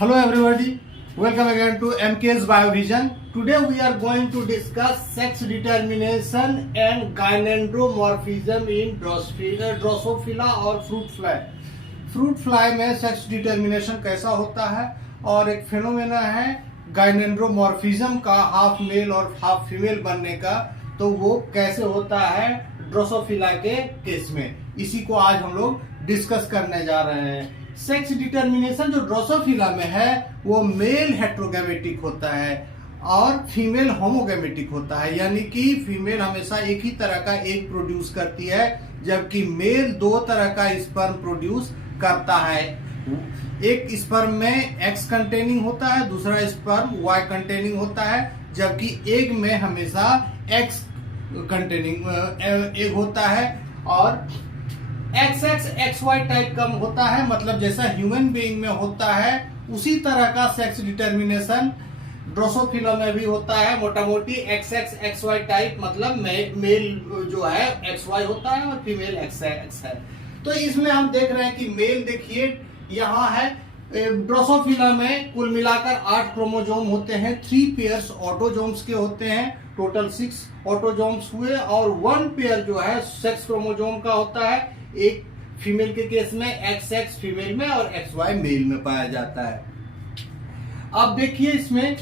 Hello everybody, welcome again to MK's Biovision. Today we are going to discuss sex determination and gynandromorphism in Drosophila और fruit fly. Fruit fly में sex determination कैसा होता है और एक phenomena है gynandromorphism का हाफ मेल और हाफ फीमेल बनने का, तो वो कैसे होता है ड्रोसोफिला के केस में, इसी को आज हम लोग डिस्कस करने जा रहे हैं। सेक्स डिटर्मिनेशन जो ड्रोसोफिला में है वो मेल हेट्रोगैमेटिक होता है और फीमेल होमोगैमेटिक होता है, यानी कि फीमेल हमेशा एक ही तरह का एग प्रोड्यूस करती है जबकि मेल दो तरह का स्पर्म प्रोड्यूस करता है। एक स्पर्म में एक्स कंटेनिंग होता है, दूसरा स्पर्म वाई कंटेनिंग होता है, जबकि एग में हमेशा एक्स कंटेनिंग एग होता है और XX XY टाइप कम होता है, मतलब जैसा ह्यूमन बीइंग में होता है उसी तरह का सेक्स डिटर्मिनेशन ड्रोसोफिला में भी होता है। मोटा मोटी XX XY टाइप, मतलब मेल जो है XY होता है और फीमेल XX है। तो इसमें हम देख रहे हैं कि मेल देखिए यहाँ है, ड्रोसोफिला में कुल मिलाकर 8 क्रोमोजोम होते हैं, 3 पेयर्स ऑटोजोम्स के होते हैं, टोटल 6 ऑटोजोम्स हुए और 1 पेयर जो है सेक्स क्रोमोजोम का होता है। एक फीमेल के केस में XX फीमेल में और XY मेल में पाया जाता है। अब देखिए इसमें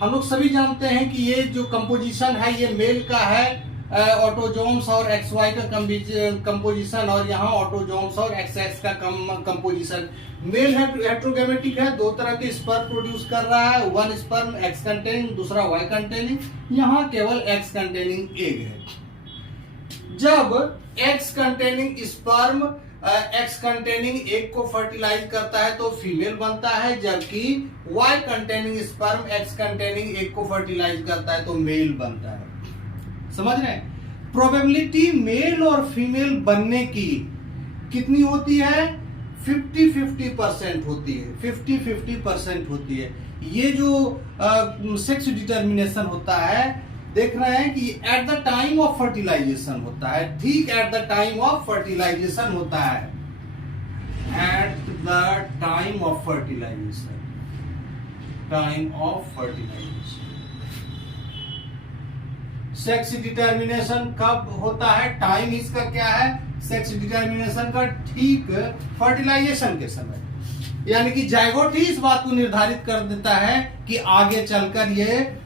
हम लोग सभी जानते हैं कि ये जो कंपोजिशन है ये मेल का है, ऑटोजोम्स और XY का कंपोजिशन, और यहाँ ऑटोजोम्स और XX का कंपोजिशन। मेल हेट्रोगैमेटिक है, दो तरह के स्पर्म प्रोड्यूस कर रहा है, वन स्पर्म X कंटेनिंग, दूसरा Y कंटेनिंग, यहाँ केवल X कंटेनिंग एग है। जब X containing sperm X containing egg को फर्टिलाइज करता है तो फीमेल बनता है, जबकि Y containing sperm X containing egg को फर्टिलाइज करता है तो मेल बनता है। समझ रहे हैं? प्रोबेबिलिटी मेल और फीमेल बनने की कितनी होती है? 50-50% होती है, 50-50% होती है। ये जो सेक्स डिटर्मिनेशन होता है, देख रहे हैं कि at the time of fertilisation होता है, ठीक at the time of fertilisation होता है, at the time of fertilisation, time of fertilisation. Sex determination कब होता है? टाइम इसका क्या है? सेक्स डिटर्मिनेशन का ठीक फर्टिलाइजेशन के समय, यानी कि जायगोट ही इस बात को निर्धारित कर देता है कि आगे चलकर ये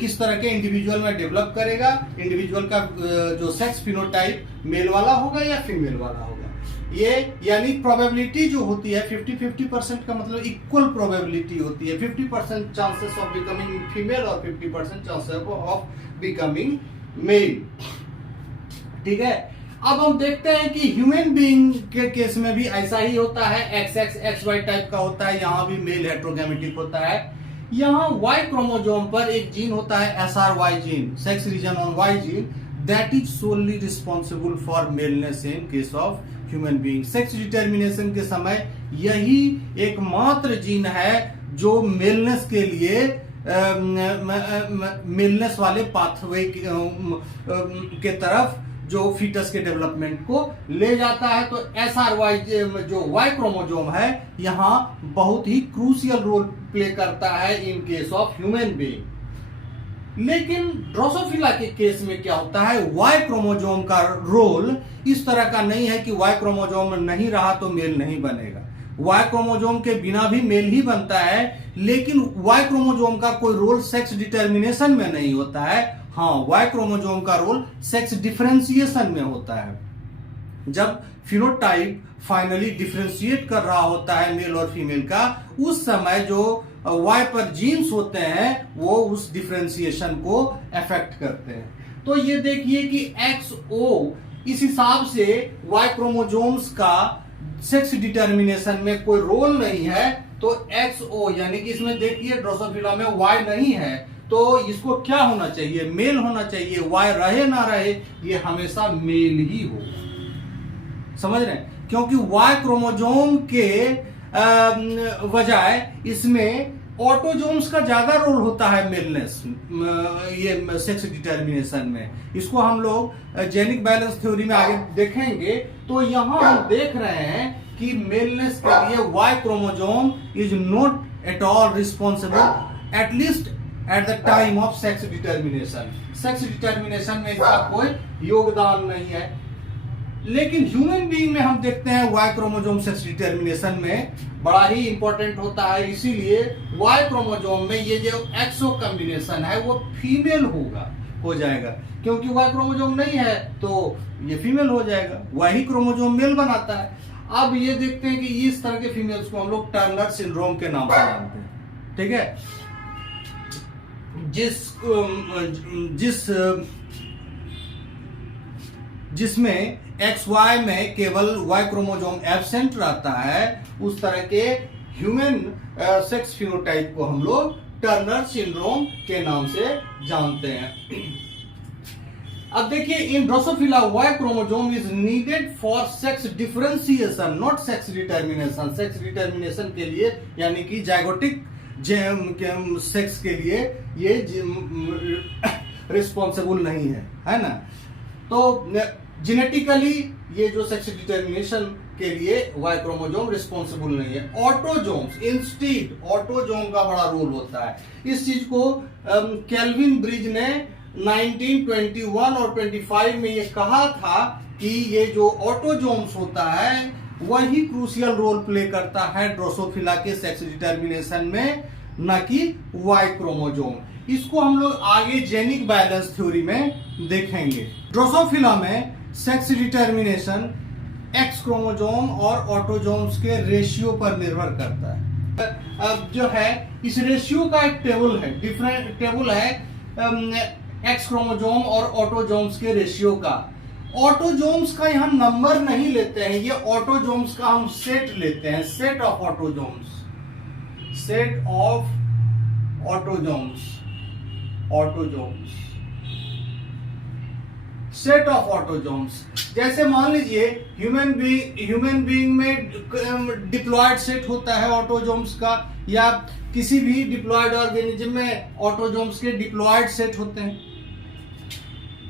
किस तरह के इंडिविजुअल में डेवलप करेगा, इंडिविजुअल का जो सेक्स फिनोटाइप मेल वाला होगा या फीमेल वाला होगा। ये यानी प्रोबेबिलिटी जो होती है 50-50% का मतलब इक्वल प्रोबेबिलिटी होती है, 50% चांसेस ऑफ बिकमिंग फीमेल और 50% चांसेस ऑफ बिकमिंग मेल। ठीक है, अब हम देखते हैं कि ह्यूमन बीइंग के केस में भी ऐसा ही होता है, XX XY टाइप का होता है, यहाँ भी मेल हेट्रोगैमेटिक होता है। यहाँ Y क्रोमोजोम पर एक जीन होता है SRY gene, sex region on Y gene, that is solely responsible for maleness in case of human being. Sex determination के समय यही एकमात्र जीन है जो मेलनेस के लिए मेलनेस वाले पाथवे के तरफ जो फीटस के डेवलपमेंट को ले जाता है। तो SRY जो Y क्रोमोजोम है यहाँ बहुत ही क्रूशियल रोल प्ले करता है इन केस ऑफ ह्यूमन बीइंग। लेकिन ड्रोसोफिला के केस में क्या होता है? Y क्रोमोजोम का रोल इस तरह का नहीं है कि Y क्रोमोजोम नहीं रहा तो मेल नहीं बनेगा। Y क्रोमोजोम के बिना भी मेल ही बनता है, लेकिन Y क्रोमोजोम का कोई रोल सेक्स डिटर्मिनेशन में नहीं होता है। हाँ, Y क्रोमोजोम का रोल सेक्स डिफरेंशिएशन में होता है। जब फिनोटाइप फाइनली डिफरेंशिएट कर रहा होता है मेल और फीमेल का, उस समय जो Y पर जीन्स होते हैं वो उस डिफरेंशिएशन को अफेक्ट करते हैं। तो ये देखिए कि XO इस हिसाब से Y क्रोमोजोम्स का सेक्स डिटर्मिनेशन में कोई रोल नहीं है, तो XO यानी कि इसमें देखिए ड्रोसोफिला में Y नहीं है, तो इसको क्या होना चाहिए? मेल होना चाहिए। Y रहे ना रहे ये हमेशा मेल ही होगा। समझ रहे हैं? क्योंकि Y क्रोमोजोम के बजाय इसमें ऑटोजोम्स का ज्यादा रोल होता है मेलनेस, ये सेक्स डिटर्मिनेशन में। इसको हम लोग जेनिक बैलेंस थ्योरी में आगे देखेंगे। तो यहाँ हम देख रहे हैं कि मेलनेस के लिए Y chromosome is not at all responsible at least at the time of sex determination. Sex determination में इसका कोई योगदान नहीं है। लेकिन ह्यूमन बीइंग में हम देखते हैं वाई क्रोमोजोम सेक्स डिटर्मिनेशन में बड़ा ही इंपॉर्टेंट होता है, इसीलिए वाई क्रोमोजोम में ये जो एक्सो कॉम्बिनेशन है वो फीमेल हो जाएगा, क्योंकि वाई क्रोमोजोम नहीं है तो ये फीमेल हो जाएगा, वही क्रोमोजोम मेल बनाता है। अब ये देखते हैं कि इस तरह के फीमेल्स को हम लोग टर्नर सिंड्रोम के नाम से जानते हैं, ठीक है, जिसमें XY में केवल Y क्रोमोजोम एब्सेंट रहता है, उस तरह के ह्यूमन सेक्स फिनोटाइप को हम लोग टर्नर सिंड्रोम के नाम से जानते हैं। अब देखिए, इन Drosophila Y chromosome is needed for sex differentiation not sex determination. Sex determination के लिए यानी कि जाइगोटिक सेक्स के लिए ये रिस्पॉन्सिबल नहीं है ना। तो जेनेटिकली ये जो सेक्स डिटर्मिनेशन के लिए वाई क्रोमोजोम रिस्पॉन्सिबल नहीं है। ऑटोजोम्स इंस्टीड, ऑटोजोम का बड़ा रोल होता है। इस चीज को केल्विन ब्रिज ने 1921 और 25 में ये कहा था कि ये जो ऑटोजोम्स होता है वही क्रूशियल रोल प्ले करता है ड्रोसोफिला के सेक्स डिटर्मिनेशन में, न कि वाई क्रोमोजोम। इसको हम लोग आगे जेनिक बैलेंस थ्योरी में देखेंगे। ड्रोसोफिला में सेक्स डिटर्मिनेशन एक्स क्रोमोजोम और ऑटोजोम्स के रेशियो पर निर्भर करता है। अब जो है इस रेशियो का एक टेबल है, डिफरेंट टेबल है एक्स क्रोमोजोम और ऑटोजोम्स के रेशियो का। ऑटोजोम्स का हम नंबर नहीं लेते हैं, ये ऑटोजोम्स का हम सेट लेते हैं, set of autosomes, set of autosomes, autosomes, set of autosomes. जैसे मान लीजिए ह्यूमन बीइंग में डिप्लॉयड सेट होता है ऑटोजोम्स का, या किसी भी डिप्लॉयड ऑर्गेनिज्म में ऑटोजोम्स के डिप्लॉयड सेट होते हैं।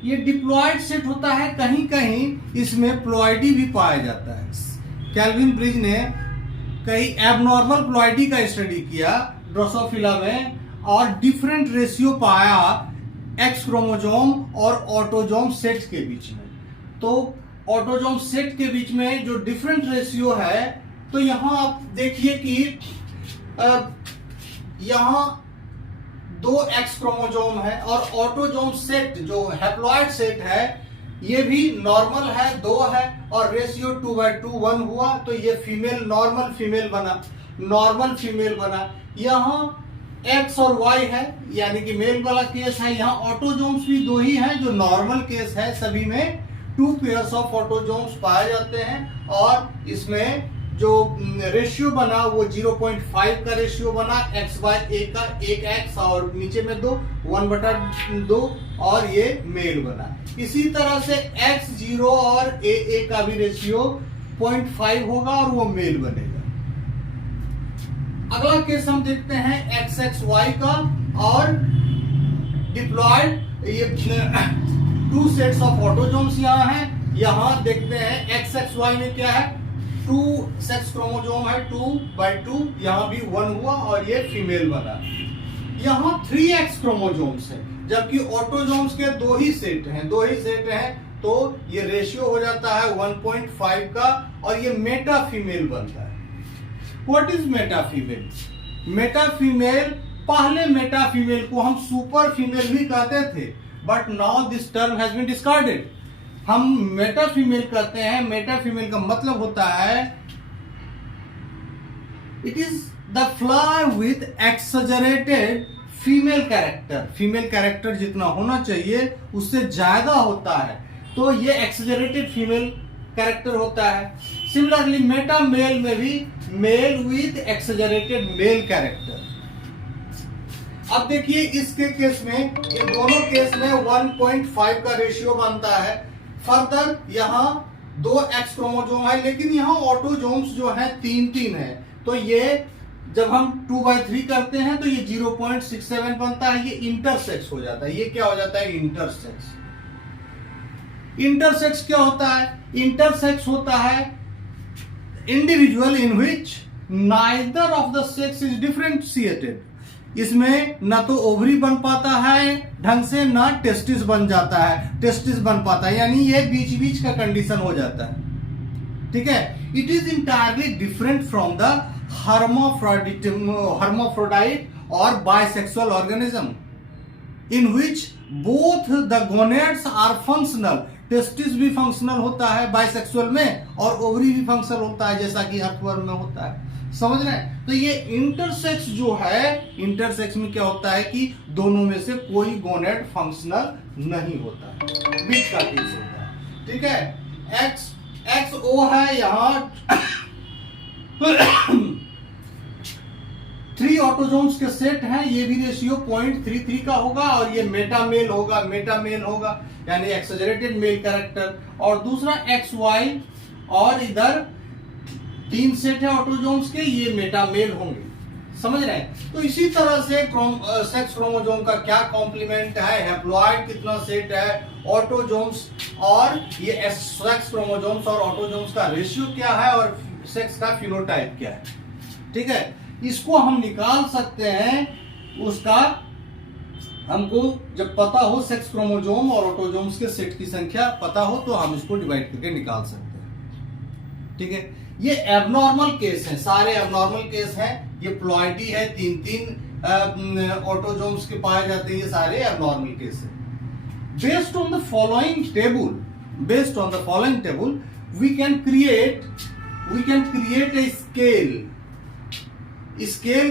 ये डिप्लॉयड सेट होता है, कहीं कहीं इसमें प्लॉइडी भी पाया जाता है। केल्विन ब्रिज ने कई एबनॉर्मल प्लॉइडी का स्टडी किया ड्रोसोफिला में और डिफरेंट रेशियो पाया एक्स क्रोमोजोम और ऑटोजोम सेट के बीच में। तो ऑटोजोम सेट के बीच में जो डिफरेंट रेशियो है, तो यहां आप देखिए कि यहां 2 एक्स क्रोमोजोम है और ऑटोजोम सेट जो हैप्लॉइड सेट है ये भी नॉर्मल है, 2 है और रेशियो 2/2 1 हुआ, तो ये फीमेल नॉर्मल फीमेल बना, नॉर्मल फीमेल बना। यहां एक्स और वाई है यानी कि मेल वाला केस है, यहाँ ऑटोजोम्स भी 2 ही हैं जो नॉर्मल केस है, सभी में 2 पेयर्स ऑफ ऑटोजोम्स पाए जाते हैं और इसमें जो रेशियो बना वो 0.5 का रेशियो बना, XY का 1x और नीचे में 2 1/2 और ये मेल बना। इसी तरह से X0 और AA का भी रेशियो 0.5 होगा और वो मेल बनेगा। अगला केस हम देखते हैं XXY का और डिप्लॉयड, ये 2 सेट्स ऑफ ऑटोजोम्स यहाँ हैं। यहाँ देखते हैं XXY में क्या है, 2 सेक्स क्रोमोजोम है, 2/2, यहाँ भी 1 हुआ और ये फीमेल बना। यहाँ 3x क्रोमोजोम्स है, जबकि ऑटोजोम्स के 2 ही सेट हैं, तो ये रेशियो हो जाता है 1.5 का और ये मेटा फीमेल बनता है। What is meta female? Meta female, पहले मेटा फीमेल को हम सुपर फीमेल भी कहते थे, but now this term has been discarded. हम मेटा फीमेल कहते हैं, मेटा फीमेल का मतलब होता है it is the fly with exaggerated female character. Female character जितना होना चाहिए उससे ज्यादा होता है, तो ये एक्सजरेटेड फीमेल कैरेक्टर होता है। सिमिलरली मेटा मेल में भी मेल विथ एक्सजरेटेड मेल कैरेक्टर। अब देखिए इसके केस में, ये दोनों केस में 1.5 का रेशियो बनता है। फर्दर यहाँ 2 एक्स क्रोमोजोम है, लेकिन यहाँ ऑटोजोम्स जो है 3 है, तो ये जब हम 2/3 करते हैं तो ये 0.67 बनता है, ये इंटरसेक्स हो जाता है। ये क्या हो जाता है, इंटरसेक्स। इंटरसेक्स क्या होता है, इंटरसेक्स होता है individual in which neither of the sex is differentiated, इसमें ना तो ओवरी बन पाता है ढंग से, ना टेस्टिस बन जाता है, टेस्टिस बन पाता है, यानी ये बीच बीच का कंडीशन हो जाता है, ठीक है। It is entirely different from the hermaphrodite और bisexual organism in which both the gonads are functional, testis भी फंक्शनल होता है बाइसेक्सुअल में और ओवरी भी फंक्शनल होता है जैसा कि अर्थवर्म में होता है, समझ रहे हैं। तो ये इंटरसेक्स जो है, इंटरसेक्स में क्या होता है कि दोनों में से कोई गोनेड फंक्शनल नहीं होता है, बीच का केस होता है, ठीक है। एक्स ओ है यहाँ 3 ऑटोजोम्स के सेट हैं, ये भी रेशियो 0.33 का होगा और ये मेटामेल होगा यानी एक्सेजरेटेड मेल कैरेक्टर, और दूसरा एक्स वाई और इधर 3 सेट है ऑटोजोम्स के, ये मेटामेल होंगे, समझ रहे हैं। तो इसी तरह से सेक्स क्रोमोसोम का क्या कॉम्प्लीमेंट है, हैप्लॉइड कितना सेट है, ऑटोजोम्स और ये सेक्स क्रोमोसोम्स और ऑटोजोम्स का रेशियो क्या है और सेक्स का फिनोटाइप क्या है, ठीक है। इसको हम निकाल सकते हैं, उसका हमको जब पता हो सेक्स क्रोमोसोम और ऑटोजोम्स के सेट की संख्या पता हो तो हम इसको डिवाइड करके निकाल सकते हैं, ठीक है। ये एबनॉर्मल केस है, सारे एबनॉर्मल केस हैं, ये प्लॉइडी है, 3 ऑटोजोम्स के पाए जाते हैं, ये सारे एबनॉर्मल केस हैं। Based on the following table we can create a scale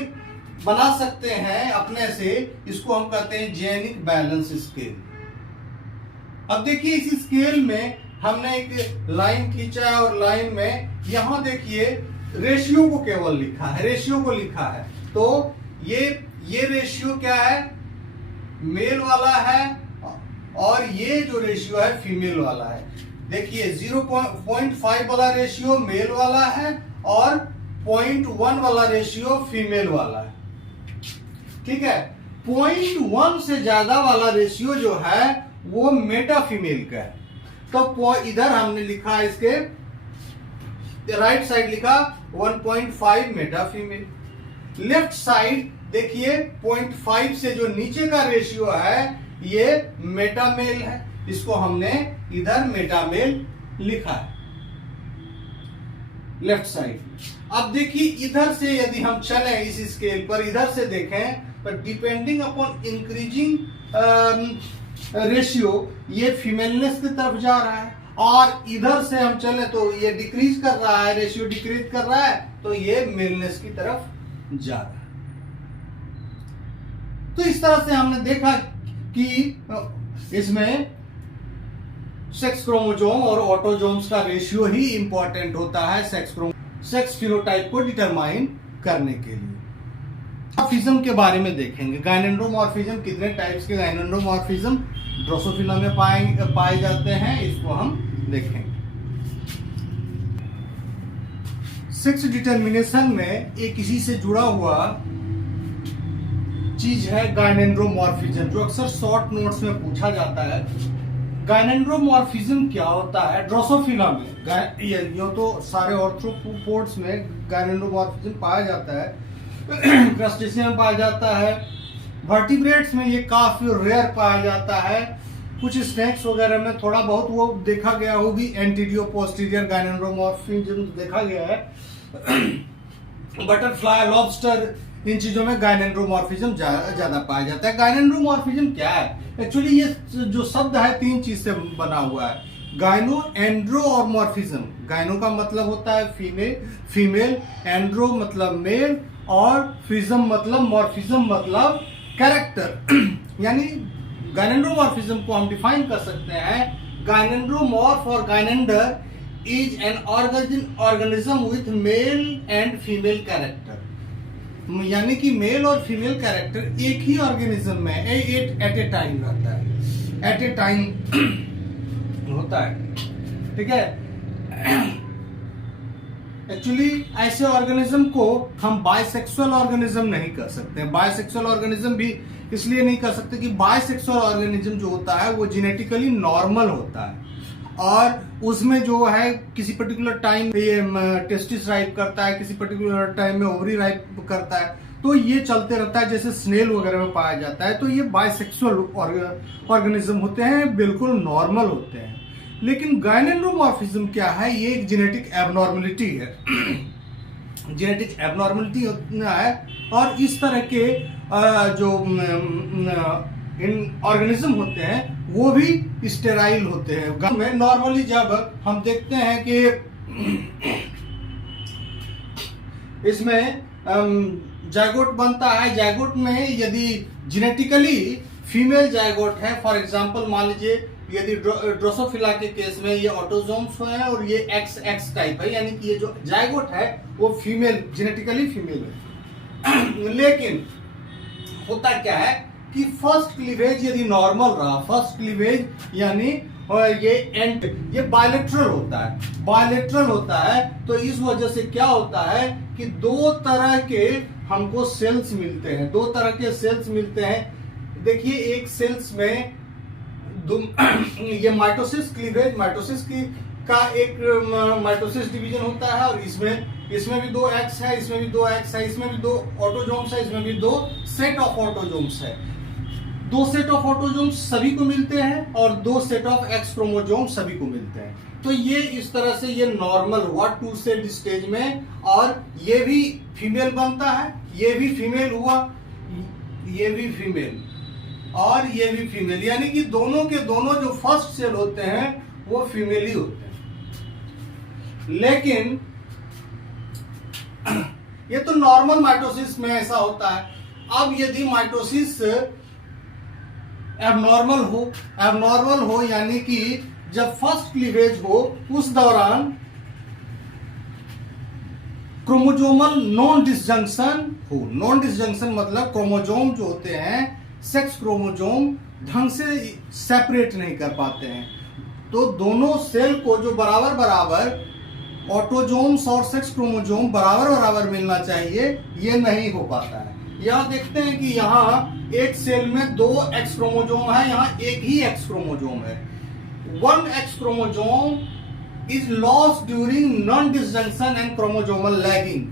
बना सकते हैं अपने से, इसको हम कहते हैं जेनिक बैलेंस स्केल। अब देखिए इस स्केल में हमने एक लाइन खींचा है और लाइन में यहां देखिए रेशियो को केवल लिखा है, तो ये रेशियो क्या है, मेल वाला है और ये जो रेशियो है फीमेल वाला है। देखिए 0.5 वाला रेशियो मेल वाला है और 0.1 वाला रेशियो फीमेल वाला है, ठीक है। 0.1 से ज्यादा वाला रेशियो जो है वो मेटा फीमेल का है, तो इधर हमने लिखा इसके राइट साइड लिखा 1.5 मेटा फीमेल, लेफ्ट साइड देखिए 0.5 से जो नीचे का रेशियो है ये मेटा मेल है, इसको हमने इधर मेटा मेल लिखा है लेफ्ट साइड। अब देखिए इधर से यदि हम चले इस स्केल पर, इधर से देखें तो डिपेंडिंग अपॉन इंक्रीजिंग रेशियो ये फीमेलनेस की तरफ जा रहा है, और इधर से हम चले तो ये डिक्रीज कर रहा है, रेशियो डिक्रीज कर रहा है, तो ये मेलनेस की तरफ जा रहा है। तो इस तरह से हमने देखा कि इसमें सेक्स क्रोमोसोम और ऑटोजोम्स का रेशियो ही इंपॉर्टेंट होता है सेक्स फिनोटाइप को डिटरमाइन करने के लिए। मॉर्फिज्म के बारे में देखेंगे, गायनेंड्रोमॉर्फिज्म, कितने टाइप्स के गायनेंड्रोमॉर्फिज्म ड्रोसोफिला में पाए जाते हैं, इसको हम देखेंगे। सेक्स डिटरमिनेशन में एक इसी से जुड़ा हुआ चीज है गायनेंड्रोमॉर्फिज्म, जो अक्सर शॉर्ट नोट्स में पूछा जाता है। गायनेंड्रोमॉर्फिज्म क्या होता है ड्रोसोफिला में, ये तो सारे ऑर्थ्रोपोड्स में गायनेंड्रोमॉर्फिज्म पाया जाता है, क्रस्टेशियन में पाया जाता है, वर्टिब्रेट्स में ये काफी रेयर पाया जाता है, कुछ स्नेक्स वगैरह में थोड़ा बहुत वो देखा गया, वो भी एंटीरियो पोस्टीरियर गायनेंड्रोमॉर्फिज्म देखा गया है। बटरफ्लाई, लॉबस्टर, इन चीजों में गायनेंड्रोमॉर्फिज्म ज्यादा पाया जाता है। गायनेंड्रोमॉर्फिज्म क्या है, एक्चुअली ये जो शब्द है 3 चीज से बना हुआ है, गायनो, एंड्रो और मॉर्फिज्म। गायनो का मतलब होता है फीमेल, एंड्रो मतलब मेल और फिज्म मतलब मॉर्फिज्म मतलब कैरेक्टर। यानी गायनेंड्रोमॉर्फिज्म को हम डिफाइन कर सकते हैं, गायनेंड्रोमॉर्फ और gynander is an organism with male and female character, यानी कि मेल और फीमेल कैरेक्टर एक ही ऑर्गेनिज्म में एट ए टाइम रहता है, एट ए टाइम होता है, ठीक है। एक्चुअली ऐसे ऑर्गेनिज्म को हम बाइसेक्सुअल ऑर्गेनिज्म नहीं कर सकते। बाइसेक्सुअल ऑर्गेनिज्म भी इसलिए नहीं कर सकते कि बाइसेक्सुअल ऑर्गेनिज्म जो होता है वो जेनेटिकली नॉर्मल होता है, और उसमें जो है किसी पर्टिकुलर टाइम ये टेस्टिस राइप करता है, किसी पर्टिकुलर टाइम में ओवरी राइप करता है, तो ये चलते रहता है, जैसे स्नेल वगैरह में पाया जाता है। तो ये बाइसेक्सुअल ऑर्गेनिज्म होते हैं, बिल्कुल नॉर्मल होते हैं। लेकिन गायनेंड्रोमॉर्फिज्म क्या है? ये एक जेनेटिक एबनॉर्मलिटी है। जेनेटिक एबनॉर्मलिटी है, और इस तरह के जो इन ऑर्गेनिज्म होते हैं वो भी स्टेराइल होते हैं। में नॉर्मली जब हम देखते हैं कि इसमें जायगोट बनता है, जायगोट में यदि जेनेटिकली फीमेल जायगोट है, फॉर एग्जांपल मान लीजिए यदि ड्रोसोफिला के केस में ये ऑटोजोम्स है और ये XX टाइप है, यानी कि ये जो जायगोट है वो फीमेल, जेनेटिकली फीमेल है। लेकिन होता क्या है कि फर्स्ट क्लीवेज यदि नॉर्मल रहा, फर्स्ट क्लीवेज यानी ये बायलेटरल होता है, बायलेटरल होता है, तो इस वजह से क्या होता है कि दो तरह के हमको सेल्स मिलते हैं, दो तरह के सेल्स मिलते हैं। देखिए एक सेल्स में ये माइटोसिस क्लीवेज, माइटोसिस का एक माइटोसिस डिवीजन होता है, और इसमें भी 2 X है, इसमें भी 2 X है, इसमें भी 2 ऑटोजोम्स है, इसमें भी 2 सेट ऑफ ऑटोजोम्स है। 2 सेट ऑफ ऑटोजोम्स सभी को मिलते हैं और 2 सेट ऑफ X क्रोमोजोम सभी को मिलते हैं। तो ये इस तरह से ये नॉर्मल हुआ 2 सेल स्टेज में, और ये भी फीमेल बनता है, ये भी फीमेल हुआ, ये भी फीमेल और ये भी फीमेल, यानी कि दोनों के दोनों जो फर्स्ट सेल होते हैं वो फीमेल ही होते हैं। लेकिन ये तो नॉर्मल माइटोसिस में ऐसा होता है। अब यदि माइटोसिस एबनॉर्मल हो यानी कि जब फर्स्ट क्लीवेज हो उस दौरान क्रोमोजोमल नॉन डिसजंक्शन हो। नॉन डिसजंक्शन मतलब क्रोमोजोम जो होते हैं, सेक्स क्रोमोजोम ढंग से सेपरेट नहीं कर पाते हैं, तो दोनों सेल को जो बराबर बराबर ऑटोजोम्स और सेक्स क्रोमोजोम बराबर बराबर मिलना चाहिए, ये नहीं हो पाता है। यहाँ देखते हैं कि यहाँ एक सेल में 2 X क्रोमोजोम है, यहाँ एक ही X क्रोमोजोम है। 1 X chromosome is lost during non disjunction and chromosomal lagging.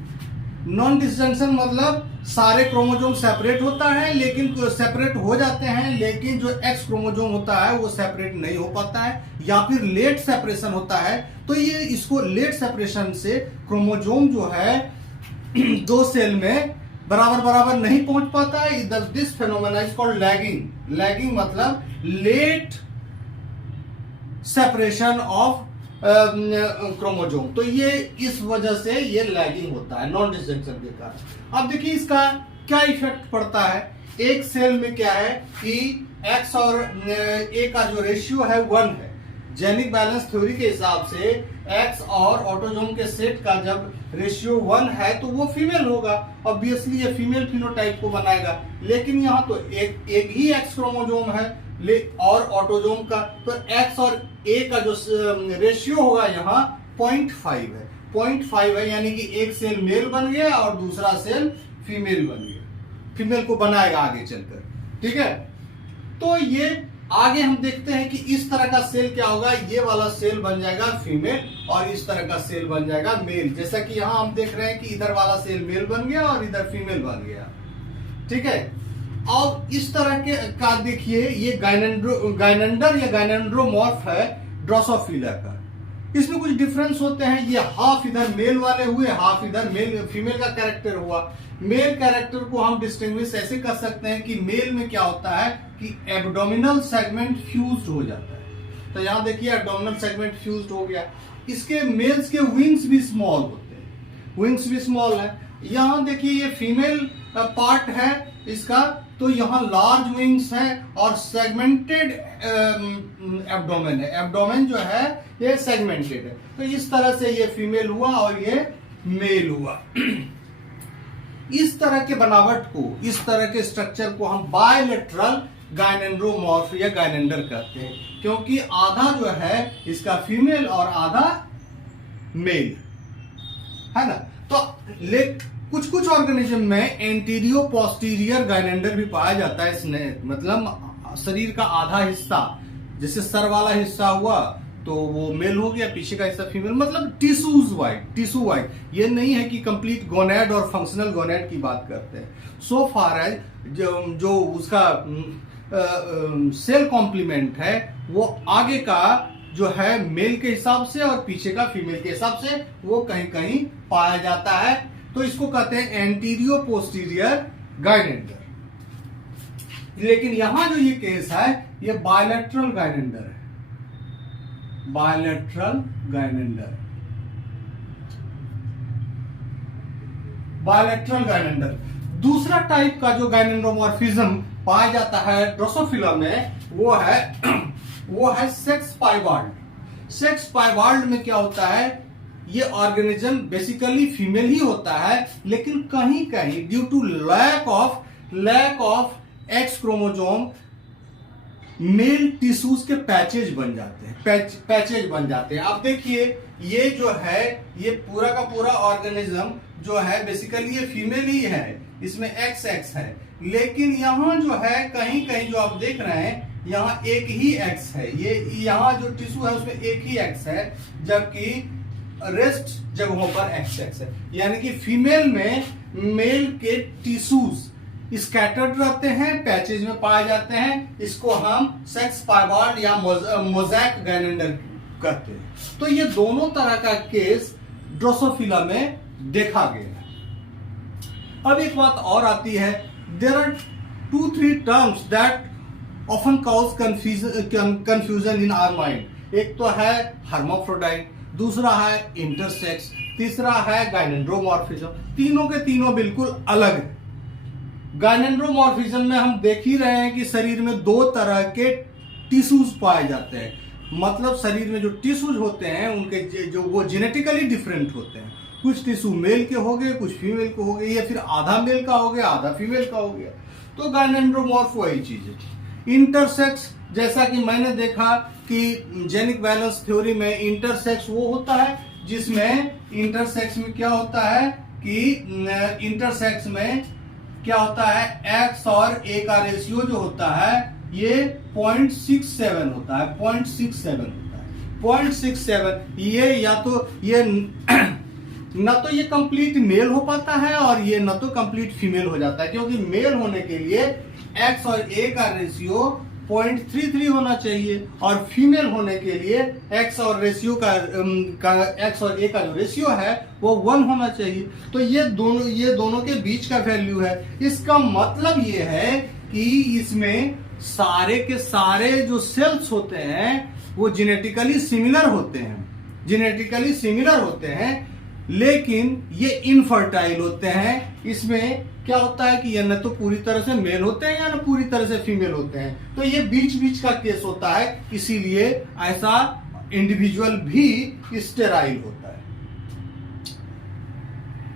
Non disjunction मतलब सारे क्रोमोजोम सेपरेट होता है, लेकिन सेपरेट हो जाते हैं, लेकिन जो X क्रोमोजोम होता है वो सेपरेट नहीं हो पाता है, या फिर लेट सेपरेशन होता है। तो ये इसको लेट सेपरेशन से क्रोमोजोम जो है 2 सेल में बराबर बराबर नहीं पहुंच पाता है। This phenomena is called lagging. Lagging मतलब लेट सेपरेशन ऑफ क्रोमोजोम। तो ये इस वजह से ये लैगिंग होता है नॉन डिसजंक्शन के कारण। अब देखिए इसका क्या इफेक्ट पड़ता है। एक सेल में क्या है कि X और A का जो रेशियो है 1 है। जेनिक बैलेंस थ्योरी के हिसाब से X और ऑटोजोम के सेट का जब रेशियो 1 है तो वो फीमेल होगा, ऑब्वियसली ये फीमेल फिनोटाइप को बनाएगा। लेकिन यहाँ तो एक ही X क्रोमोजोम है और ऑटोजोम का, तो X और A का जो रेशियो होगा यहाँ 0.5 है। 0.5 है, यानी कि एक सेल मेल बन गया और दूसरा सेल फीमेल बन गया, फीमेल को बनाएगा आगे चलकर। ठीक है, तो ये आगे हम देखते हैं कि इस तरह का सेल क्या होगा। ये वाला सेल बन जाएगा फीमेल और इस तरह का सेल बन जाएगा मेल। जैसा कि यहाँ हम देख रहे हैं कि इधर वाला सेल मेल बन गया और इधर फीमेल बन गया। ठीक है, और इस तरह के का देखिए ये गायनेंडर या गायनेंड्रोमॉर्फ है ड्रोसोफिला का। इसमें कुछ डिफरेंस होते हैं। ये हाफ इधर मेल वाले हुए, हाफ इधर मेल फीमेल का कैरेक्टर हुआ। मेल कैरेक्टर को हम डिस्टिंग्विश ऐसे कर सकते हैं कि मेल में क्या होता है कि एब्डोमिनल सेगमेंट फ्यूज्ड हो जाता है। तो यहाँ देखिए एब्डोमिनल सेगमेंट फ्यूज्ड हो गया। इसके मेल्स के विंग्स भी स्मॉल होते हैं, विंग्स भी स्मॉल है। यहाँ देखिए ये फीमेल पार्ट है इसका, तो यहाँ लार्ज विंग्स है और सेगमेंटेड एब्डोमेन है। एब्डोमेन जो है ये सेगमेंटेड है। तो इस तरह से ये फीमेल हुआ और ये मेल हुआ। इस तरह के बनावट को, इस तरह के स्ट्रक्चर को हम बायलेटरल गायनेंड्रोमॉर्फ या गायनेंडर कहते हैं, क्योंकि आधा जो है इसका फीमेल और आधा मेल है ना। तो कुछ ऑर्गेनिज्म में एंटीरियो पोस्टीरियर गायनेंडर भी पाया जाता है। इसने मतलब शरीर का आधा हिस्सा, जैसे सर वाला हिस्सा हुआ तो वो मेल हो गया, पीछे का हिस्सा फीमेल, मतलब टिश्यू वाइड। ये नहीं है कि कंप्लीट गोनेड और फंक्शनल गोनेड की बात करते हैं। सो फार एज जो उसका सेल कॉम्प्लीमेंट है वो आगे का जो है मेल के हिसाब से और पीछे का फीमेल के हिसाब से वो कहीं कहीं पाया जाता है। तो इसको कहते हैं एंटीरियो पोस्टीरियर गाइनेंडर। लेकिन यहां जो ये केस है ये बायलैटरल गाइनेंडर है, बायलैटरल गाइनेंडर, बायलैटरल गाइनेंडर। दूसरा टाइप का जो गाइनेंड्रोमॉर्फिज्म पाया जाता है ड्रोसोफिला में वो है सेक्स पाइवाल्ड। सेक्स पाइवाल्ड में क्या होता है, ये ऑर्गेनिज्म बेसिकली फीमेल ही होता है, लेकिन कहीं कहीं due to lack of X chromosome male tissues के पैचेज बन जाते हैं, पैचेज बन जाते हैं। अब देखिए ये जो है ये पूरा का पूरा ऑर्गेनिज्म जो है बेसिकली ये फीमेल ही है, इसमें एक्स है, लेकिन यहाँ जो है कहीं कहीं जो आप देख रहे हैं यहाँ एक ही एक्स है, ये यहाँ जो टिश्यू है उसमें एक ही एक्स है, जबकि रेस्ट जगहों पर एक्स है। यानी कि फीमेल में मेल के टिश्यूज स्कैटर्ड रहते हैं, पैचेज में पाए जाते हैं। इसको हम सेक्स पाइवाल्ड या मोज़ैक गाइनेंडर कहते हैं। तो ये दोनों तरह का केस ड्रोसोफिला में देखा गया है। अब एक बात और आती है, there are 2-3 terms that often cause confusion in our mind. एक तो है हर्माफ्रोडाइट, दूसरा है इंटरसेक्स, तीसरा है गाइनेंड्रोमॉर्फिज्म। तीनों के तीनों बिल्कुल अलग है। गाइनेंड्रोमॉर्फिज्म में हम देख ही रहे हैं कि शरीर में 2 तरह के टिश्यूज पाए जाते हैं, मतलब शरीर में जो टिश्यूज होते हैं उनके जो वो जेनेटिकली डिफरेंट होते हैं। कुछ टिश्यू मेल के हो गए, कुछ फीमेल के हो गए, या फिर आधा मेल का हो गया आधा फीमेल का हो गया। तो गाइनेंड्रोमॉर्फ वही चीज है। इंटरसेक्स, जैसा कि मैंने देखा कि जेनिक बैलेंस थ्योरी में इंटरसेक्स वो होता है जिसमें इंटरसेक्स में क्या होता है कि इंटरसेक्स में क्या होता है, एक्स और ए का रेशियो जो होता है ये 0.67 होता है, 0.67 होता है, 0.67। ये या तो ये न तो ये कंप्लीट मेल हो पाता है और ये न तो कंप्लीट फीमेल हो जाता है, क्योंकि मेल होने के लिए एक्स और ए का रेशियो 0.33 होना चाहिए और फीमेल होने के लिए एक्स और रेशियो एक्स और ए का जो रेशियो है वो 1 होना चाहिए। तो ये दोनों के बीच का वैल्यू है। इसका मतलब ये है कि इसमें सारे के सारे जो सेल्स होते हैं वो जेनेटिकली सिमिलर होते हैं, लेकिन ये इनफर्टाइल होते हैं। इसमें क्या होता है कि ये न तो पूरी तरह से मेल होते हैं या न पूरी तरह से फीमेल होते हैं, तो ये बीच बीच का केस होता है, इसीलिए ऐसा इंडिविजुअल भी स्टेराइल होता है।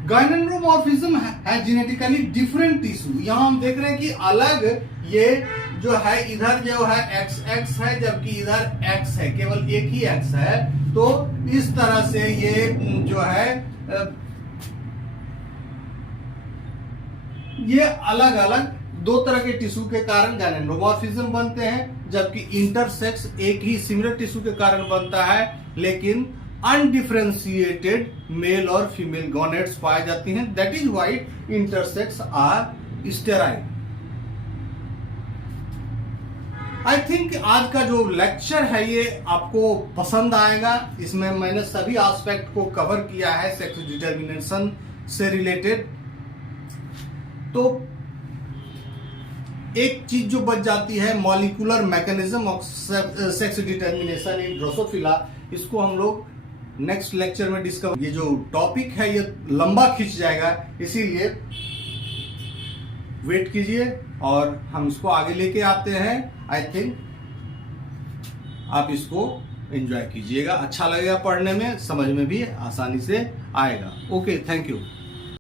गाइनेंड्रोमॉर्फिज्म है जेनेटिकली डिफरेंट टिश्यू। यहां हम देख रहे हैं कि अलग ये जो है इधर जो है एक्स है, जबकि इधर एक्स है, केवल एक ही एक्स है। तो इस तरह से ये जो है ये अलग अलग 2 तरह के टिश्यू के कारण गाइनेंड्रोमॉर्फिज्म बनते हैं, जबकि इंटरसेक्स एक ही सिमिलर टिश्यू के कारण बनता है, लेकिन अनडिफरेंशिएटेड मेल और फीमेल गोनेड्स पाई जाती हैं। That is why intersex are sterile. I think आज का जो लेक्चर है ये आपको पसंद आएगा। इसमें मैंने सभी एस्पेक्ट को कवर किया है सेक्स डिटर्मिनेशन से रिलेटेड। तो एक चीज जो बच जाती है, molecular mechanism of sex determination in Drosophila, इसको हम लोग नेक्स्ट लेक्चर में डिस्कवर। ये जो टॉपिक है ये लंबा खिंच जाएगा, इसीलिए वेट कीजिए और हम इसको आगे लेके आते हैं। आई थिंक आप इसको एंजॉय कीजिएगा, अच्छा लगेगा पढ़ने में, समझ में भी आसानी से आएगा। Okay, thank you.